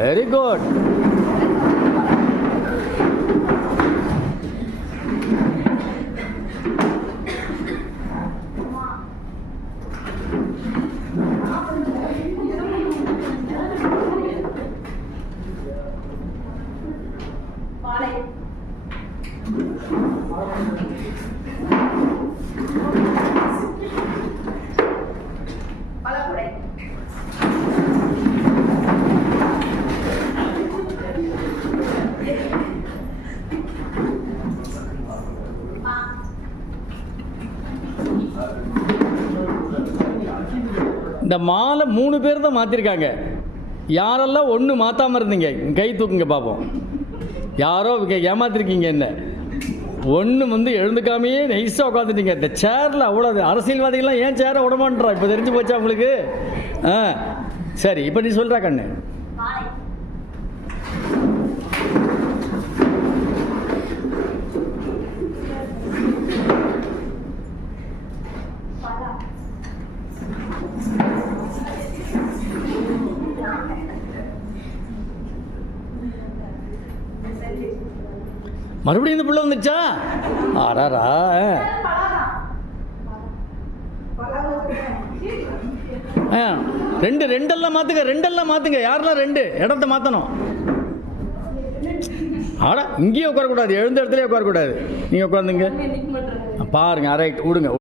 Very good. இந்த மாலை 3 பேர் தான் மாற்றிருக்காங்க. யாரெல்லாம் ஒன்று மாற்றாமல் இருந்தீங்க கை தூக்குங்க பார்ப்போம். யாரோ ஏமாத்திருக்கீங்க. என்ன ஒன்று எழுந்துக்காமையே நைஸாக உட்காந்துட்டீங்க இந்த சேரில். அவ்வளோ அரசியல்வாதிகள்லாம் ஏன் சேரை விடமாட்டா இப்போ தெரிஞ்சு போச்சா உங்களுக்கு? சரி, இப்போ நீ சொல்கிறா கண்ணு. மறுபடியும் இந்த பிள்ளை வந்துச்சா? ஆறாரா. ரெண்டெல்லாம் மாற்றுங்க. யாரெல்லாம் 2 இடத்த மாற்றணும்? ஆடா, இங்கேயே உட்காரக்கூடாது, எழுந்த இடத்துல உட்காரக்கூடாது. நீங்கள் உட்காந்துங்க பாருங்க. ரைட், விடுங்க.